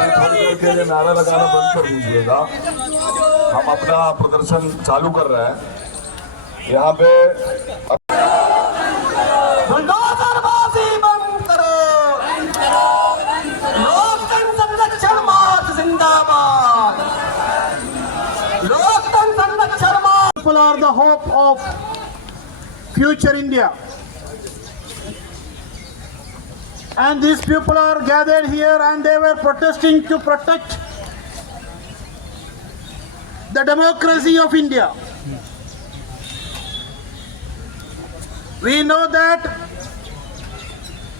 अभी थोड़ी देर के लिए नारा लगाना बंद कर दीजिएगा। हम अपना प्रदर्शन चालू कर रहे हैं। यहाँ पे बुलडोजरबाजी बंद करो, लोकतंत्र संरक्षण मार्च जिंदाबाद, लोकतंत्र संरक्षण मार्च। People are the hope of future India. And these people are gathered here and they were protesting to protect the democracy of India. We know that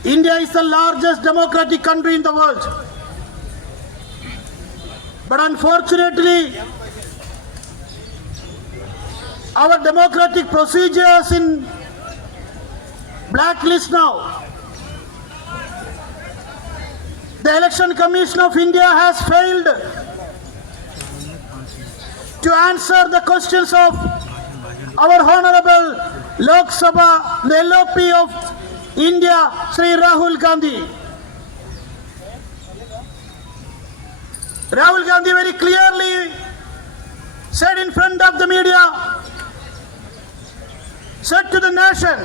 India is the largest democratic country in the world. But unfortunately, our democratic procedures in blacklist now. The Election Commission of India has failed to answer the questions of our Honorable Lok Sabha, the LOP of India, Sri Rahul Gandhi. Rahul Gandhi very clearly said in front of the media, said to the nation,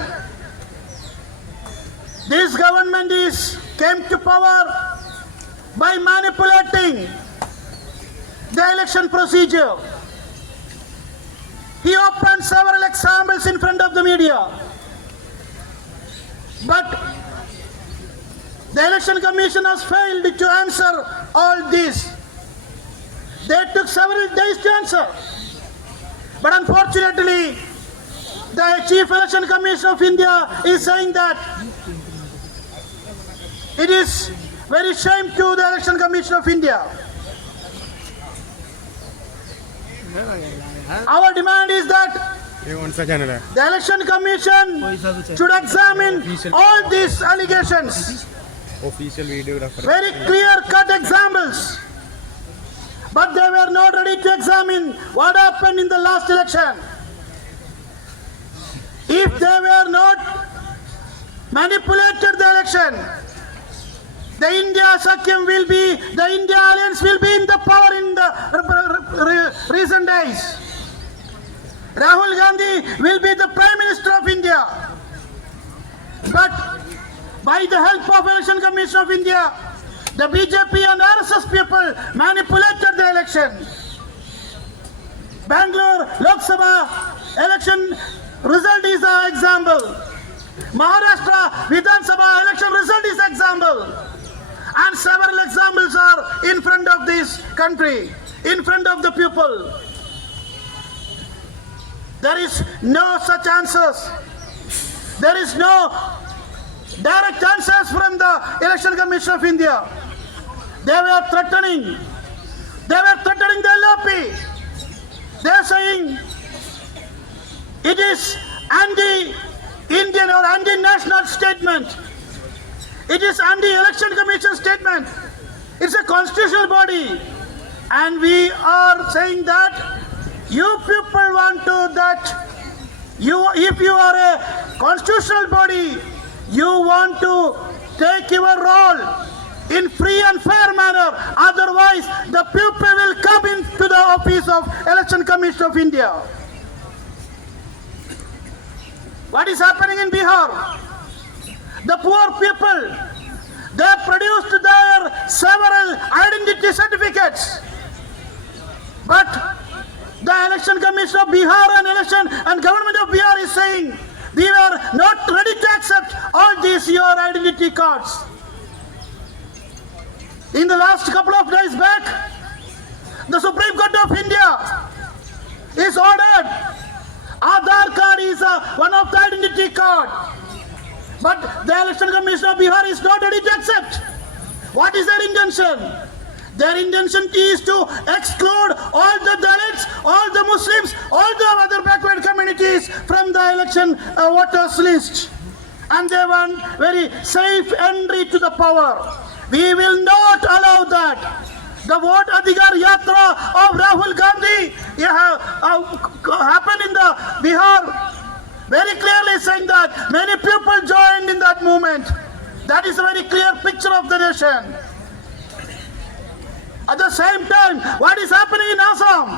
this government came to power by manipulating the election procedure. He opened several examples in front of the media. But the Election Commission has failed to answer all this. They took several days to answer. But unfortunately, the Chief Election Commission of India is saying that it is very shame to the Election Commission of India. Our demand is that the Election Commission should examine all these allegations. Very clear-cut examples. But they were not ready to examine what happened in the last election. If they were not manipulated the election, the India Sakyam will be, the India Alliance will be in the power in the recent days. Rahul Gandhi will be the Prime Minister of India. But by the help of Election Commission of India, the BJP and RSS people manipulated the election. Bangalore Lok Sabha election result is an example. Maharashtra Vidhan Sabha election result is an example. And several examples are in front of this country, in front of the people. There is no such answers. There is no direct answers from the Election Commission of India. They were threatening. They were threatening the LOP. They are saying it is anti-Indian or anti-national statement. It is anti-Election Commission statement. It's a constitutional body. And we are saying that you people want to that if you are a constitutional body, you want to take your role in free and fair manner. Otherwise, the people will come into the office of Election Commission of India. What is happening in Bihar? The poor people, they produced their several identity certificates. But the Election Commission of Bihar and Government of Bihar is saying, we were not ready to accept all these your identity cards. In the last couple of days back, the Supreme Court of India is ordered Aadhaar card is one of the identity card. But the Election Commission of Bihar is not ready to accept. What is their intention? Their intention is to exclude all the Dalits, all the Muslims, all the other backward communities from the election voters list. And they want very safe entry to the power. We will not allow that. The vote Adhikar Yatra of Rahul Gandhi happened in the Bihar. Very clearly saying that many people joined in that movement. That is a very clear picture of the nation. At the same time, what is happening in Assam?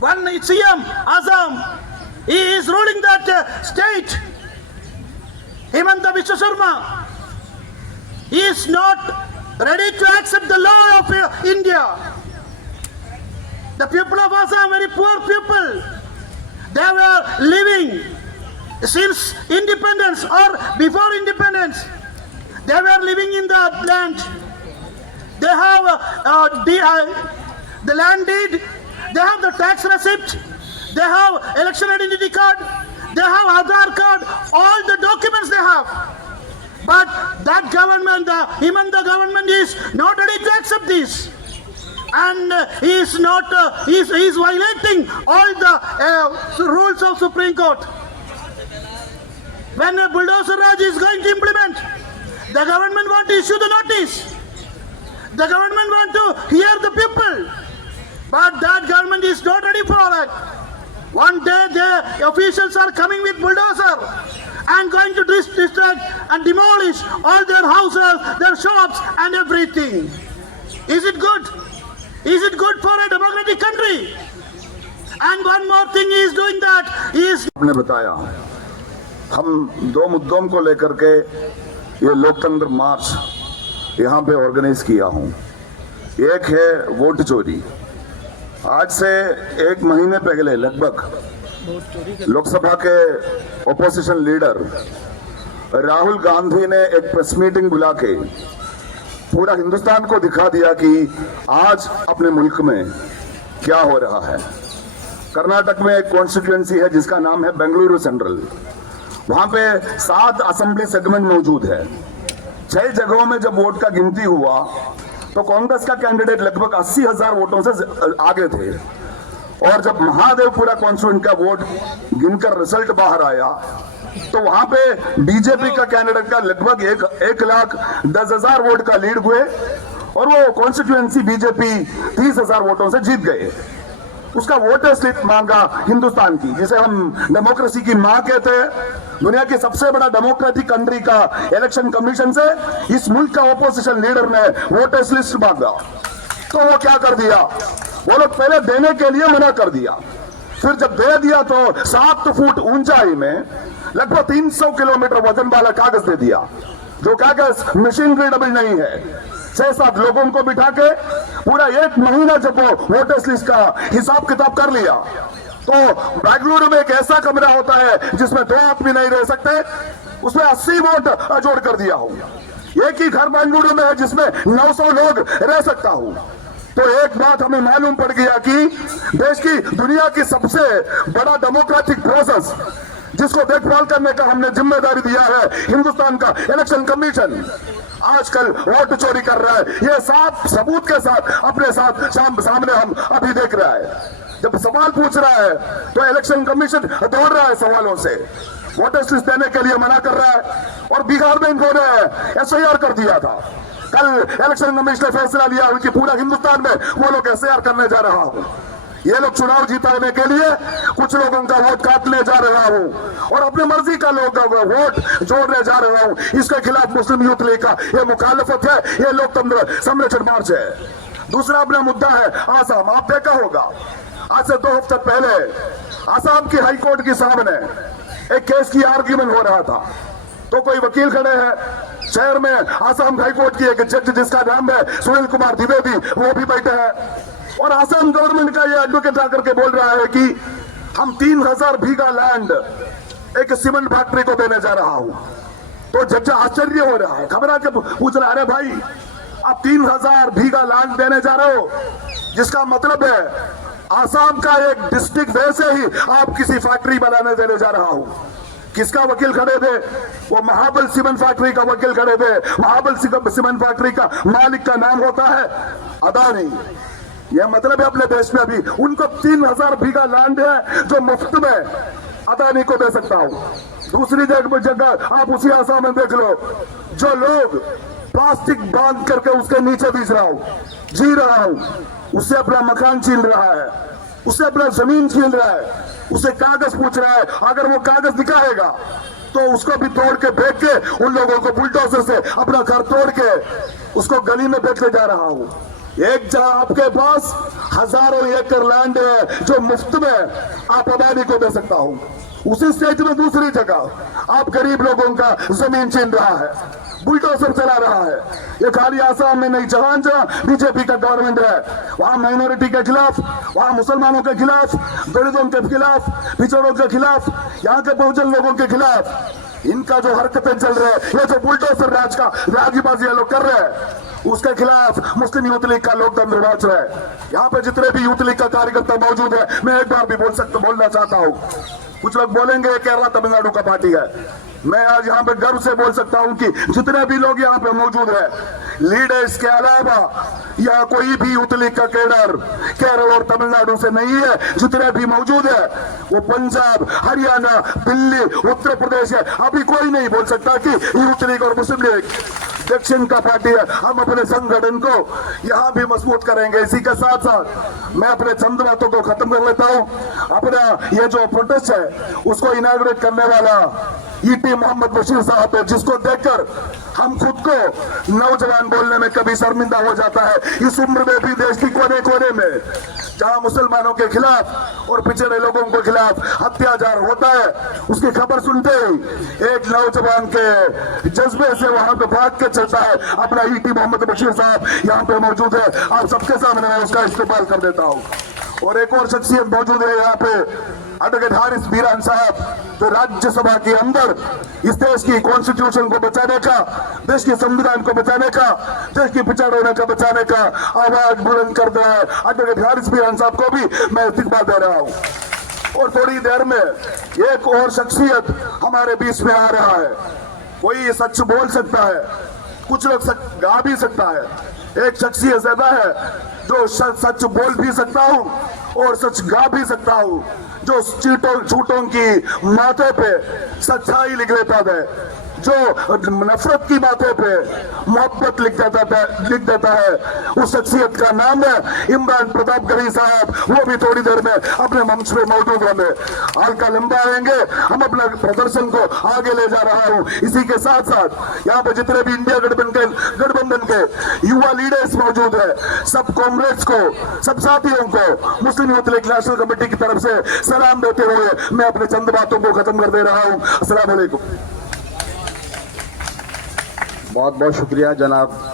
One CM, Assam, he is ruling that state. Himanta Biswa Sarma, he is not ready to accept the law of India. The people of Assam, very poor people. They were living since independence or before independence. They were living in the land. They have the land deed. They have the tax receipt. They have election identity card. They have Aadhaar card. All the documents they have. But that government, the Himanta government, is not ready to accept this. And he is violating all the rules of Supreme Court. When a bulldozer Raj is going to implement, the government want to issue the notice. The government want to hear the people. But that government is not ready for that. One day the officials are coming with bulldozer and going to distract and demolish all their houses, their shops and everything. Is it good? Is it good for a democratic country? And one more thing he is doing that, he is... आपने बताया हम दो मुद्दों को लेकर के ये लोकतंत्र मार्च यहाँ पे ऑर्गेनाइज किया हूँ। एक है वोट चोरी। आज से एक महीने पहले लगभग लोकसभा के ओपोजिशन लीडर राहुल गांधी ने एक प्रेस मीटिंग बुला के पूरा हिंदुस्तान को दिखा दिया कि आज अपने मुल्क में क्या हो रहा है। कर्नाटक में एक कॉन्स्टिट्यूएंसी है जिसका नाम है बेंगलुरु सेंट्रल। वहां पे 7 असेंबली सेगमेंट मौजूद है। 6 जगहों में जब वोट का गिनती हुआ तो कांग्रेस का कैंडिडेट लगभग 80,000 वोटों से आगे थे। और जब महादेवपुरा कॉन्स्टिट्यूएंट का वोट गिनकर रिजल्ट बाहर आया तो वहां पे बीजेपी का कैंडिडेट का लगभग 1,10,000 वोट का लीड हुए और वो कॉन्स्टिट्यूएंसी बीजेपी 30,000 वोटों से जीत गए। उसका वोटर स्लिप मांगा हिंदुस्तान की, जिसे हम डेमोक्रेसी की मां कहते हैं। दुनिया की सबसे बड़ा डेमोक्रेटिक कंट्री का इलेक्शन कमीशन से इस मुल्क का ओपोजिशन लीडर ने वोटर लिस्ट मांगा। तो वो क्या कर दिया, वो लोग पहले देने के लिए मना कर दिया, फिर जब दे दिया तो 7 फुट ऊंचाई में लगभग 300 किलोमीटर वजन वाला कागज दे दिया, जो कागज मशीन रीडेबल नहीं है। 6-7 लोगों को बिठा के पूरा 1 महीना जब वो वोटर्स लिस्ट का हिसाब किताब कर लिया तो बेंगलुरु में एक ऐसा कमरा होता है जिसमें 2 आदमी नहीं रह सकते, उसमें 80 वोट जोड़ कर दिया हूं। एक ही घर बेंगलुरु में है जिसमें 900 लोग रह सकता हूं। तो एक बात हमें मालूम पड़ गया कि देश की दुनिया की सबसे बड़ा डेमोक्रेटिक प्रोसेस जिसको देखभाल करने का हमने जिम्मेदारी दिया है हिंदुस्तान का इलेक्शन कमीशन, आजकल वोट चोरी कर रहा है। ये साफ सबूत के साथ अपने साथ सामने हम अभी देख रहा है। जब सवाल पूछ रहा है तो इलेक्शन कमीशन दौड़ रहा है सवालों से, वोटर्स लिस्ट देने के लिए मना कर रहा है। और बिहार में इन्होंने SIR कर दिया था। कल इलेक्शन कमीशन ने फैसला लिया कि पूरा हिंदुस्तान में वो लोग SIR करने जा रहा हूं। ये लोग चुनाव जीताने के लिए कुछ लोगों का वोट काटने जा रहा हूं और अपनी मर्जी का लोग वोट जोड़ने जा रहा हूं। इसके खिलाफ मुस्लिम यूथ लीग का ये मुखालफत है, ये लोकतंत्र संरक्षण मार्च है। दूसरा अपना मुद्दा है आसाम। आप देखा होगा आज से 2 हफ्ते पहले आसाम की हाईकोर्ट के सामने एक केस की आर्ग्यूमेंट हो रहा था। तो कोई वकील खड़े हैं शहर में, आसाम हाईकोर्ट की एक जज जिसका नाम है सुनील कुमार द्विवेदी, वो भी बैठे हैं। और आसाम गवर्नमेंट का ये एडवोकेट आकर के बोल रहा है कि हम 3,000 बीघा लैंड एक सीमेंट फैक्ट्री को देने जा रहा हूं। तो जज आश्चर्य हो रहा है, घबरा के पूछ रहा है, अरे भाई आप 3,000 बीघा लैंड देने जा रहे हो, जिसका मतलब है आसाम का एक डिस्ट्रिक्ट वैसे ही आप किसी फैक्ट्री बनाने देने जा रहा हूं। किसका वकील खड़े थे? वो महाबल सीमेंट फैक्ट्री का वकील खड़े थे। महाबल सीमेंट फैक्ट्री का मालिक का नाम होता है अदानी। यह मतलब है अपने देश में अभी उनको 3,000 बीघा लैंड है जो मुफ्त में अदानी को दे सकता हूं। दूसरी जगह आप उसी आसाम में देख लो, जो लोग प्लास्टिक बांध करके उसके नीचे बीच रहा हूं, जी रहा हूं, उससे अपना मकान छीन रहा है, उससे अपना जमीन छीन रहा है, उसे कागज पूछ रहा है। अगर वो कागज दिखाएगा तो उसको भी तोड़ के फेंक के उन लोगों को बुलडोजर से अपना घर तोड़ के उसको गली में फेंकने जा रहा हूं। एक जहां आपके पास हजारों एकड़ लैंड है जो मुफ्त में आप अदानी को दे सकता हूं, उसी स्टेट में दूसरी जगह आप गरीब लोगों का जमीन छीन रहा है, बुलडोजर चला रहा है। ये खाली आसाम में नहीं, जहां जहां बीजेपी का गवर्नमेंट है वहां माइनॉरिटी के खिलाफ, वहां मुसलमानों के खिलाफ, दलितों के खिलाफ, पिछड़ों के खिलाफ, यहाँ के बहुजन लोगों के खिलाफ इनका जो हरकतें चल रहे हैं, ये जो बुलडोजर राज का राजबाजी ये लोग कर रहे हैं, उसके खिलाफ मुस्लिम यूथ लीग का लोकतंत्र राज रहा है। यहाँ पे जितने भी यूथ लीग का कार्यकर्ता मौजूद है, मैं एक बार भी बोलना चाहता हूँ। कुछ लोग बोलेंगे केरला तमिलनाडु का पार्टी है, मैं आज यहाँ पे गर्व से बोल सकता हूँ कि जितने भी लोग यहाँ पे मौजूद है, लीडर्स के अलावा या कोई भी यूथ लीग का कैडर केरल और तमिलनाडु से नहीं है, जितने भी मौजूद है वो पंजाब, हरियाणा, दिल्ली, उत्तर प्रदेश है। अभी कोई नहीं बोल सकता कि यूथ लीग और मुस्लिम लीग दक्षिण का पार्टी है। हम अपने संगठन को यहाँ भी मजबूत करेंगे। इसी के साथ साथ मैं अपने चंद बातों को खत्म कर लेता हूँ। अपना ये जो प्रोटेस्ट है उसको इनाग्रेट करने वाला ईटी मोहम्मद बशीर साहब है, जिसको देखकर हम खुद को नौजवान बोलने में कभी शर्मिंदा हो जाता है। इस उम्र में भी देश की कोने कोने में जहां मुसलमानों के खिलाफ और पिछड़े लोगों के खिलाफ अत्याचार होता है, उसकी खबर सुनते ही एक नौजवान के जज्बे से वहां पे भाग के चलता है। अपना ईटी मोहम्मद बशीर साहब यहाँ पे मौजूद है, आप सबके सामने मैं उसका इस्तेमाल कर देता हूँ। और एक और शख्सियत मौजूद है यहाँ पे, एडवोकेट हारिस बीरान साहब, जो राज्यसभा के अंदर इस देश की कॉन्स्टिट्यूशन को बचाने का, देश के संविधान को बचाने का, देश की पिछड़ों को बचाने का आवाज बुलंद कर रहा है। एडवोकेट हारिस बीरान साहब को भी मैं इस्तीफा दे रहा हूं। और थोड़ी देर में एक और शख्सियत हमारे बीच में आ रहा है। कोई सच बोल सकता है, कुछ लोग सच गा भी सकता है। एक शख्सियत ऐसा है जो सच बोल भी सकता हूं और सच गा भी सकता हूं, जो झूठों की माथे पे सच्चाई लिख देता है, जो नफरत की बातों पे मोहब्बत लिख देता है। उस शख्सियत का नाम है इमरान प्रताप गढ़ी साहब। वो भी थोड़ी देर में अपने मंच पे मौजूद होंगे। हल्का लंबा आएंगे, हम अपना प्रदर्शन को आगे ले जा रहा हूँ। इसी के साथ साथ यहाँ पे जितने भी इंडिया गठबंधन के युवा लीडर्स मौजूद है, सब कांग्रेस को, सब साथियों को मुस्लिम यूथ लीग नेशनल कमेटी की तरफ से सलाम देते हुए मैं अपने चंद बातों को खत्म कर दे रहा हूँ। अस्सलाम वालेकुम। बहुत बहुत शुक्रिया जनाब